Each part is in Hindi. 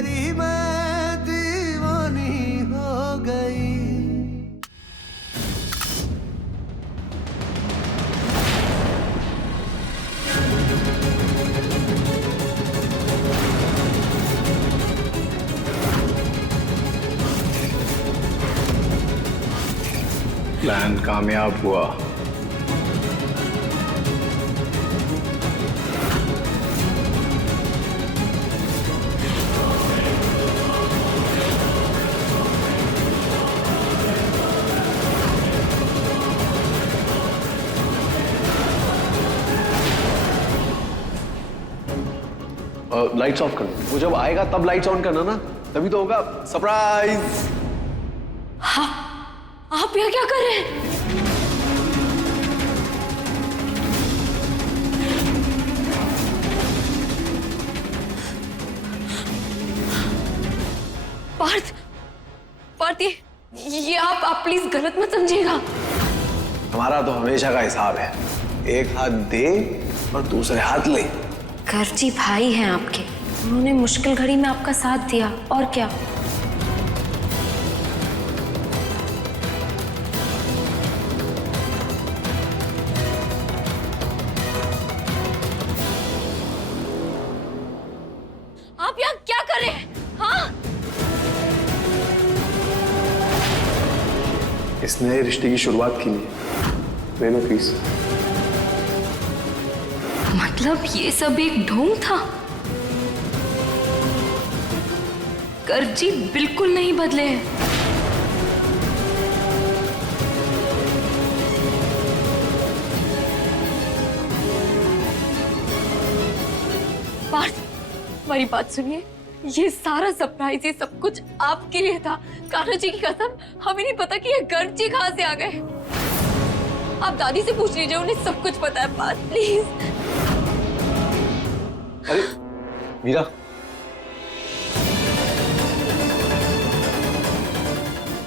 तेरी मैं दीवानी हो गई। प्लान कामयाब हुआ। लाइट्स ऑफ कर दो। वो जब आएगा तब लाइट्स ऑन करना ना, तभी तो होगा सरप्राइज। हाँ, आप यहाँ क्या कर रहे हैं? पार्थ, पार्थ, ये आप प्लीज गलत मत समझिएगा। हमारा तो हमेशा का हिसाब है, एक हाथ दे और दूसरे हाथ ले। गर्जी भाई हैं आपके, उन्होंने मुश्किल घड़ी में आपका साथ दिया, और क्या। आप यहाँ क्या कर रहे हैं? हाँ, इस नए रिश्ते की शुरुआत के लिए ले लो प्लीज। मतलब ये सब एक ढोंग था? गर्जी बिल्कुल नहीं बदले हैं। पार्थ, हमारी बात सुनिए, ये सारा सरप्राइज, ये सब कुछ आपके लिए था। कान्हा जी की कसम, हमें नहीं पता कि ये गर्जी कहाँ से आ गए। आप दादी से पूछ लीजिए, उन्हें सब कुछ पता है। पार्थ प्लीज। अरे मीरा,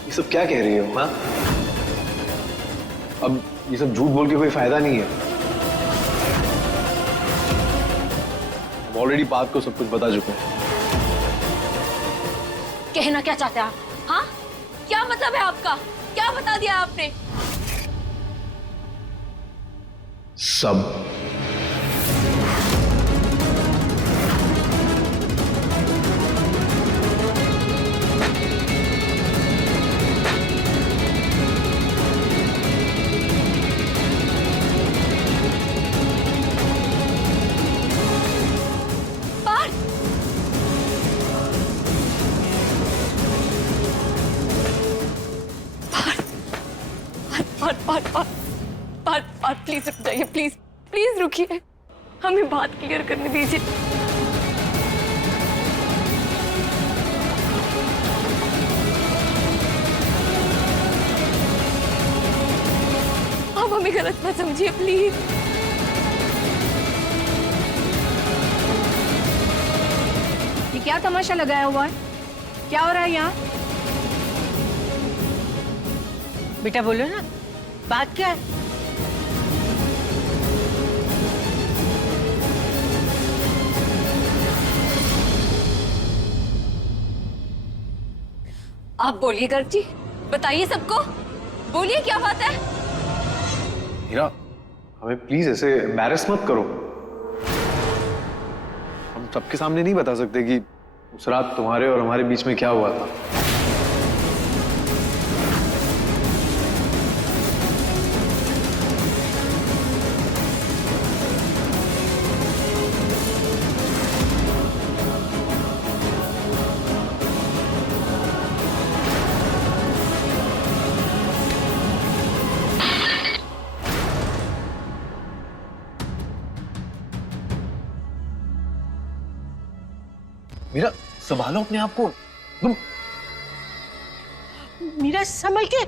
ये सब क्या कह रही हो? हाँ, अब ये सब झूठ बोल के कोई फायदा नहीं है। हम ऑलरेडी बात को सब कुछ बता चुके हैं। कहना क्या चाहते हैं आप? हाँ, क्या मतलब है आपका? क्या बता दिया आपने? सब। पार्थ प्लीज रुक जाइए, प्लीज प्लीज रुकिए, हमें बात क्लियर करने दीजिए। आप हमें गलत मत समझिए प्लीज। ये क्या तमाशा लगाया हुआ है? क्या हो रहा है यहाँ? बेटा बोलो ना, बात क्या है? आप बोलिए गर्जी, बताइए सबको, बोलिए क्या बात है। मीरा, हमें प्लीज ऐसे एम्बैरेस मत करो। हम सबके सामने नहीं बता सकते कि उस रात तुम्हारे और हमारे बीच में क्या हुआ था। मीरा, संभालो अपने आप को। तुम मीरा संभल के।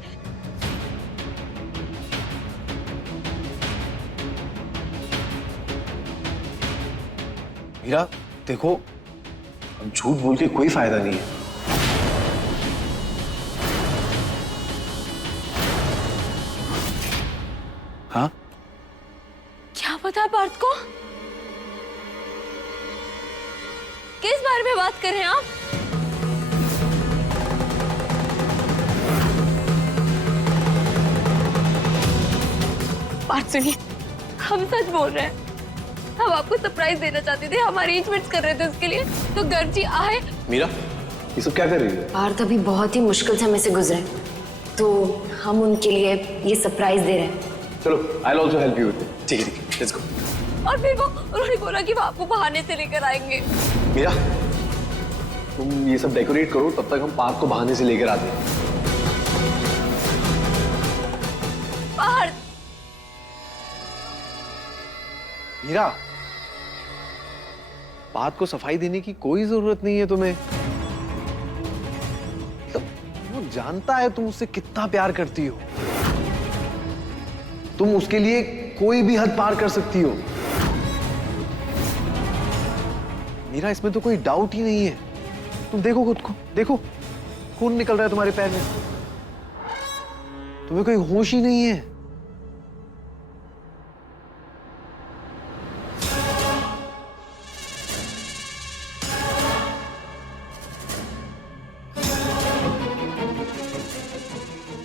मीरा देखो, अब झूठ बोल के कोई फायदा नहीं है। हाँ, क्या पता है पार्थ को? किस बारे में बात कर रहे हैं आप? सुनिए, हम सच बोल रहे हैं। हम आपको सरप्राइज देना चाहते थे, हम अरेंजमेंट्स कर रहे थे उसके लिए, तो गर्जी आए। मीरा, ये सब क्या कर रही है? पार्थ अभी बहुत ही मुश्किल समय से गुजरे, तो हम उनके लिए ये सरप्राइज दे रहे हैं। चलो, I will also help you with it. ठीक है, लेट्स गो। और फिर वो उन्होंने बोला कि वो आपको बहाने से लेकर आएंगे। मीरा, तुम ये सब डेकोरेट करो, तब तक हम पार्क को बहाने से लेकर आते हैं। पार्थ, मीरा, बात को सफाई देने की कोई जरूरत नहीं है तुम्हें। मतलब वो जानता है तुम उससे कितना प्यार करती हो। तुम उसके लिए कोई भी हद पार कर सकती हो। मीरा, इसमें तो कोई डाउट ही नहीं है। तुम देखो खुद को, देखो खून निकल रहा है तुम्हारे पैर में। तुम्हें कोई होश ही नहीं है।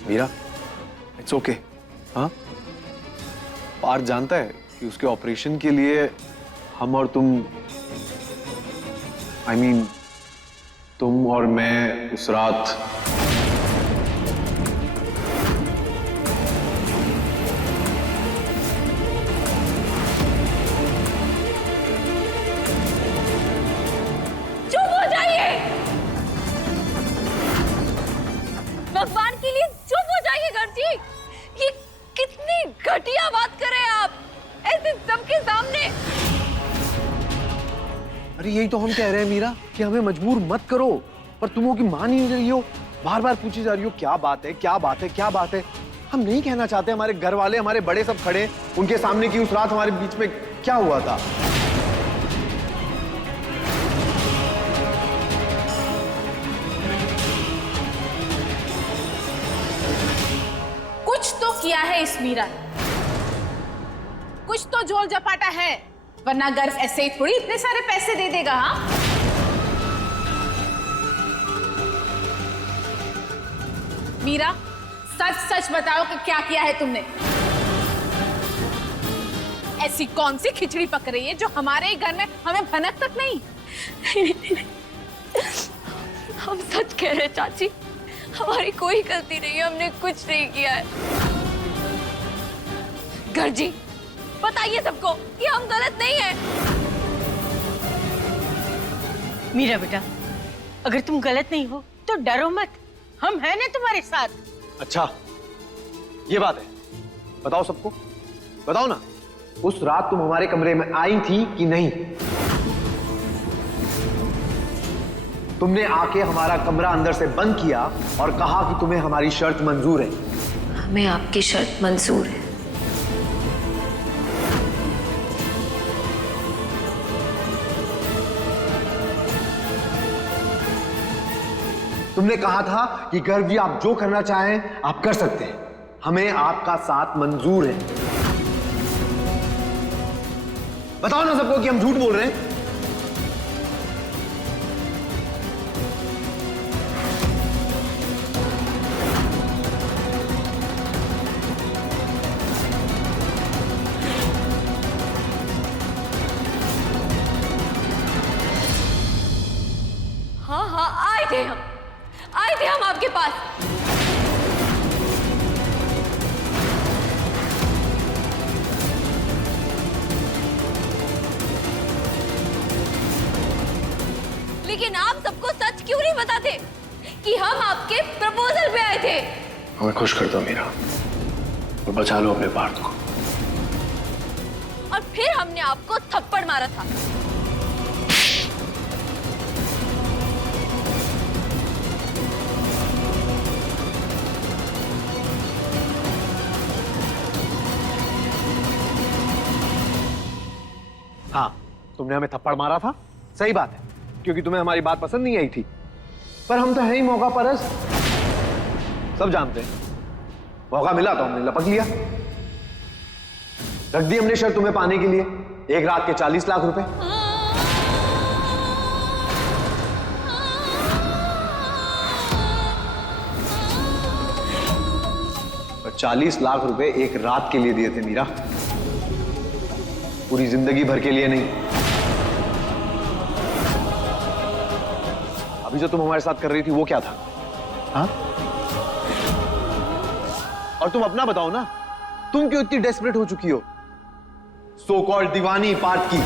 Meera, it's okay. हाँ, पार्थ जानता है कि उसके ऑपरेशन के लिए हम और तुम, I mean, तुम और मैं उस रात चुप हो जाइए। भगवान के लिए चुप हो जाइए गर्जी। ये कितनी घटिया बात कर रहे हैं आप, ऐसे सबके सामने। अरे यही तो हम कह रहे हैं मीरा कि हमें मजबूर मत करो, पर तुम हो कि मान ही नहीं रही हो। बार बार पूछी जा रही हो क्या बात है, क्या बात है, क्या बात है। हम नहीं कहना चाहते। हमारे घर वाले, हमारे बड़े सब खड़े, उनके सामने की उस रात हमारे बीच में क्या हुआ था। कुछ तो किया है इस मीरा ने, कुछ तो झोल झपाटा है, वरना गर्व ऐसे ही थोड़ी इतने सारे पैसे दे देगा। हाँ, मीरा सच सच बताओ कि क्या किया है तुमने। ऐसी कौन सी खिचड़ी पक रही है जो हमारे ही घर में हमें भनक तक नहीं। हम सच कह रहे हैं चाची, हमारी कोई गलती नहीं है, हमने कुछ नहीं किया है। गर्जी, बताइए सबको कि हम गलत नहीं है। मीरा बेटा, अगर तुम गलत नहीं हो तो डरो मत, हम हैं ना तुम्हारे साथ। अच्छा, ये बात है। बताओ सबको, बताओ ना, उस रात तुम हमारे कमरे में आई थी कि नहीं? तुमने आके हमारा कमरा अंदर से बंद किया और कहा कि तुम्हें हमारी शर्त मंजूर है। हमें आपकी शर्त मंजूर है। तुमने कहा था कि गर्व जी आप जो करना चाहें आप कर सकते हैं, हमें आपका साथ मंजूर है। बताओ ना सबको कि हम झूठ बोल रहे हैं। हाँ हाँ, आए थे हम आपके पास। लेकिन आप सबको सच क्यों नहीं बताते कि हम आपके प्रपोजल पे आए थे? हमें खुश कर दो मीरा और बचा लो अपने पार्थ को। और फिर हमने आपको थप्पड़ मारा था। हाँ, तुमने हमें थप्पड़ मारा था, सही बात है, क्योंकि तुम्हें हमारी बात पसंद नहीं आई थी। पर हम तो हैं ही मौका परस्त, सब जानते हैं। मौका मिला तो हमने लपक लिया। रख दी हमने शर्त तुम्हें पाने के लिए, एक रात के 40 लाख रुपए। और 40 लाख रुपए एक रात के लिए दिए थे मीरा। पूरी जिंदगी भर के लिए नहीं। अभी जो तुम हमारे साथ कर रही थी वो क्या था? हाँ? और तुम अपना बताओ ना, तुम क्यों इतनी डेस्परेट हो चुकी हो? सो कॉल्ड दीवानी पार्थ की।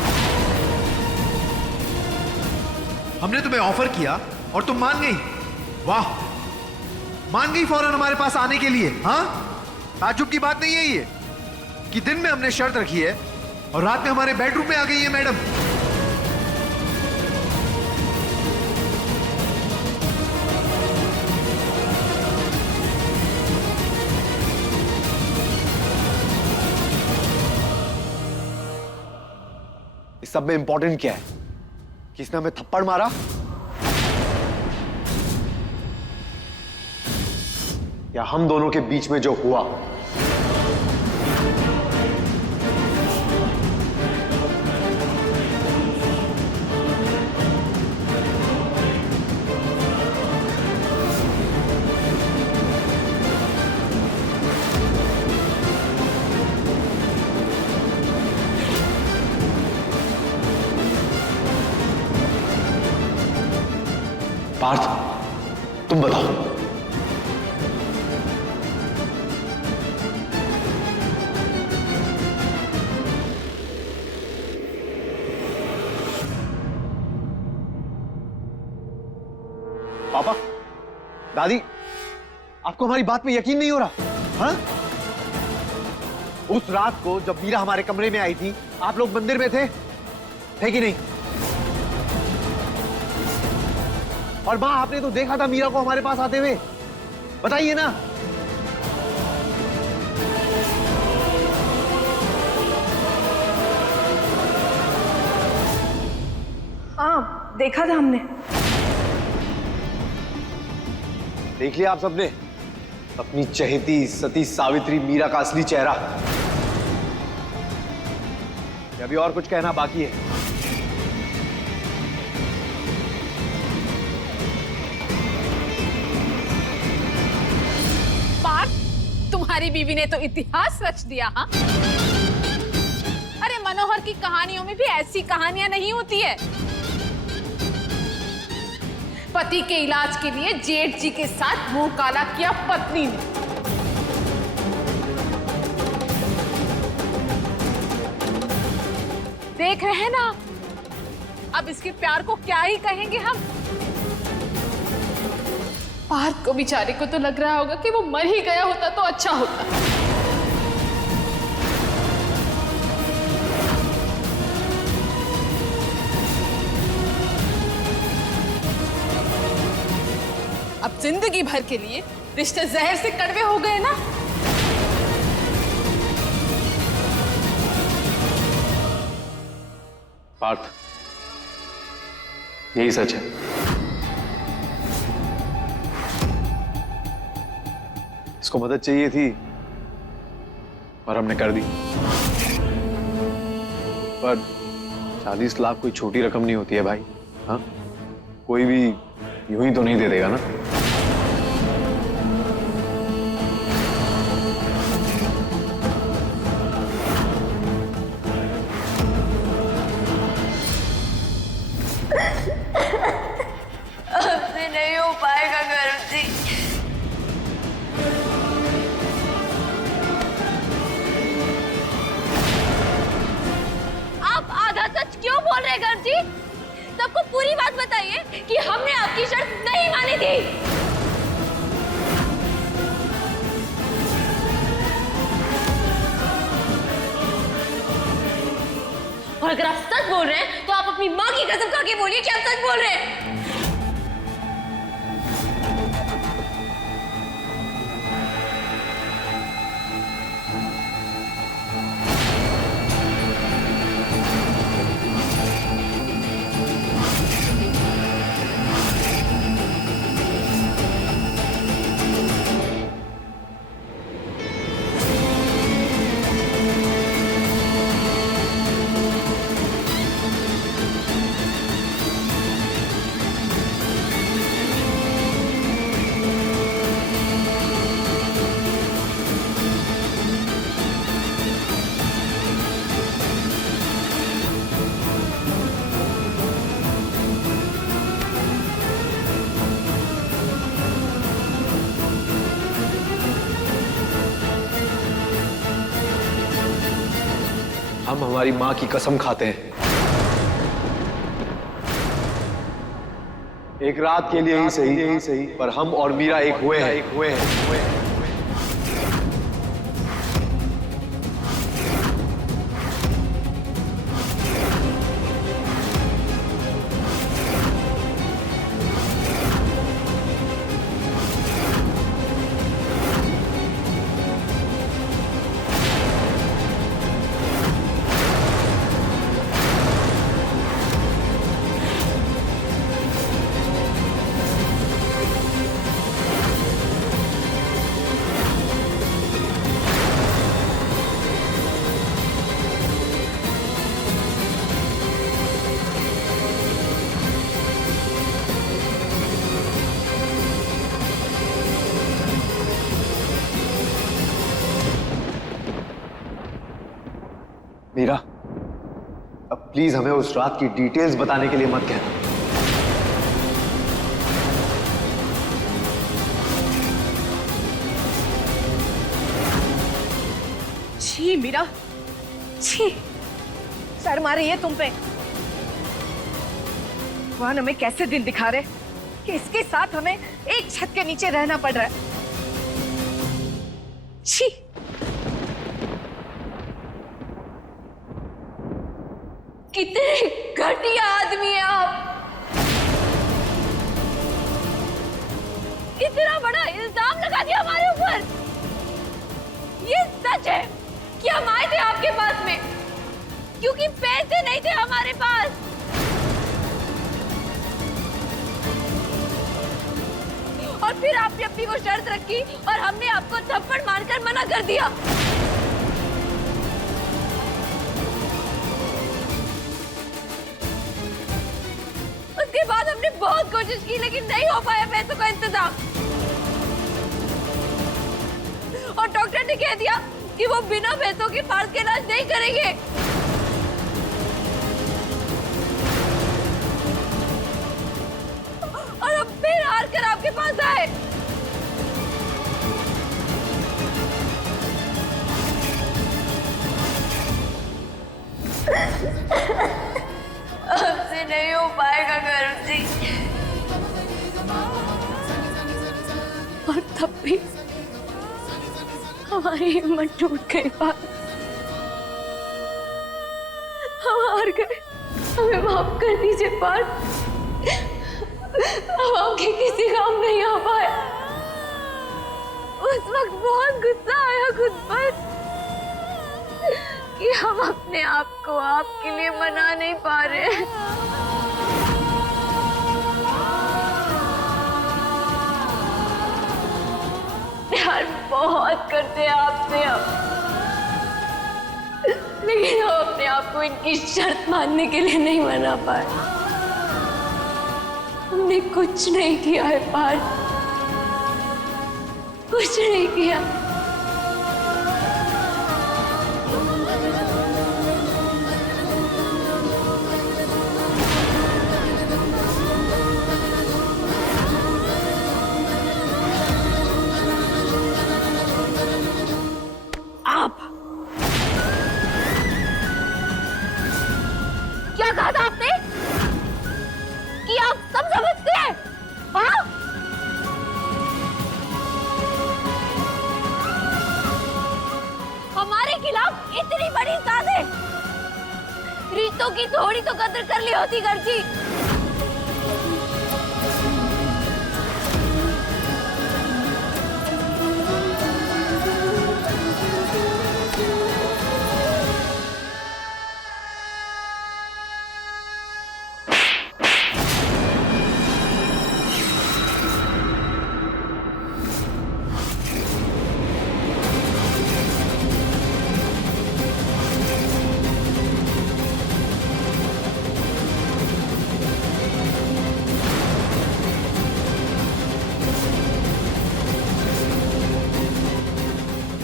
हमने तुम्हें ऑफर किया और तुम मान गई। वाह, मान गई फौरन हमारे पास आने के लिए। हाँ, ताज्जुब की बात नहीं है ये कि दिन में हमने शर्त रखी है और रात में हमारे बेडरूम में आ गई है मैडम। इस सब में इंपॉर्टेंट क्या है? किसने हमें थप्पड़ मारा या हम दोनों के बीच में जो हुआ? पार्थ, तुम बताओ। पापा, दादी, आपको हमारी बात पे यकीन नहीं हो रहा? हाँ? उस रात को जब मीरा हमारे कमरे में आई थी, आप लोग मंदिर में थे कि नहीं? और मां, आपने तो देखा था मीरा को हमारे पास आते हुए। बताइए ना। हाँ, देखा था हमने। देख लिया आप सबने अपनी चहेती सती सावित्री मीरा का असली चेहरा। या अभी और कुछ कहना बाकी है? तुम्हारी बीवी ने तो इतिहास रच दिया। हाँ, अरे मनोहर की कहानियों में भी ऐसी कहानियां नहीं होती है। पति के इलाज के लिए जेठ जी के साथ मुंह काला किया पत्नी ने। देख रहे हैं ना, अब इसके प्यार को क्या ही कहेंगे हम। पार्थ को बेचारे को तो लग रहा होगा कि वो मर ही गया होता तो अच्छा होता। अब जिंदगी भर के लिए रिश्ते जहर से कड़वे हो गए ना। पार्थ, यही सच है। इसको मदद चाहिए थी और हमने कर दी। पर 40 लाख कोई छोटी रकम नहीं होती है भाई। हाँ, कोई भी यूं ही तो नहीं दे देगा ना। हमसे नहीं हो पाएगा गर्भ जी। सच क्यों बोल रहे गर्भ जी? सबको पूरी बात बताइए कि हमने आपकी शर्त नहीं मानी थी। और अगर आप सच बोल रहे हैं तो आप अपनी माँ की कसम खा के बोलिए कि आप सच बोल रहे हैं। हम हमारी माँ की कसम खाते हैं, एक रात के लिए ही सही, पर हम और मीरा एक हुए हैं। मीरा, अब प्लीज हमें उस रात की डिटेल्स बताने के लिए मत कहना। छी मीरा, छी, शर्म आ रही है तुम पे। भगवान हमें कैसे दिन दिखा रहे कि इसके साथ हमें एक छत के नीचे रहना पड़ रहा है। छी, कितने घटिया आदमी है आप। इतना बड़ा इल्जाम लगा दिया हमारे ऊपर। ये सच है कि हम आए थे आपके पास में क्योंकि पैसे नहीं थे हमारे पास। और फिर आपने अपनी वो शर्त रखी और हमने आपको थप्पड़ मारकर मना कर दिया। उसके बाद हमने बहुत कोशिश की लेकिन नहीं हो पाया पैसों का इंतजाम। और डॉक्टर ने कह दिया कि वो बिना पैसों के पार्स का इलाज नहीं करेंगे। और अब फिर हार कर आपके पास आए। हमसे नहीं हो पाएगा गौरव जी। और तब भी हमारी हिम्मत टूट गई। बात हम हार गए, हमें माफ कर दीजिए पार्थ। अब आपके किसी काम नहीं आ पाया। उस वक्त बहुत गुस्सा आया खुद पर कि हम अपने आप को आपके लिए मना नहीं पा रहे। प्यार बहुत करते हैं आपसे हम, लेकिन हम अपने आप को इनकी शर्त मानने के लिए नहीं मना पाए। हमने कुछ नहीं किया है पार्थ, कुछ नहीं किया। आप क्या कहा था आपने कि आप सब समझते हैं? हाँ? हमारे खिलाफ इतनी बड़ी साजिश। रिश्तों की थोड़ी तो कदर कर ली होती गर्जी।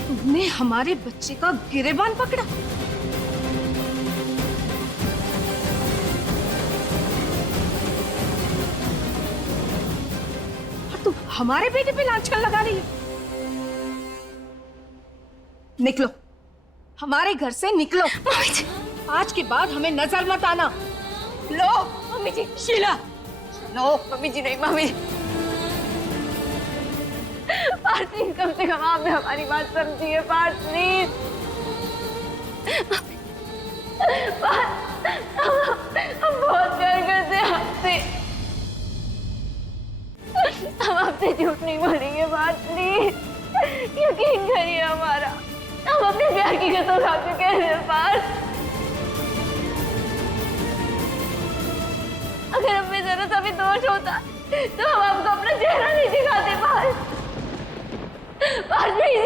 तुमने हमारे बच्चे का गिरेबान पकड़ा। और तुम हमारे बेटे पे लांछन लगा रही हो। निकलो, हमारे घर से निकलो। आज के बाद हमें नजर मत आना। लो मम्मी जी, शीला, लो। मम्मी जी नहीं, मम्मी जी। पार्थ प्लीज, कम से कम आपने हमारी बात समझी है। पार्थ प्लीज, हम बहुत प्यार करते हैं आपसे। हम आपसे झूठ नहीं बोलेंगे पार्थ, प्लीज यकीन करिए हमारा। हम अपने प्यार की कसम खा के कह रहे हैं पार्थ। अगर हमें जरा सा भी दोष होता तो हम आपको अपना चेहरा नहीं दिखाते पार्थ। पार्थ प्लीज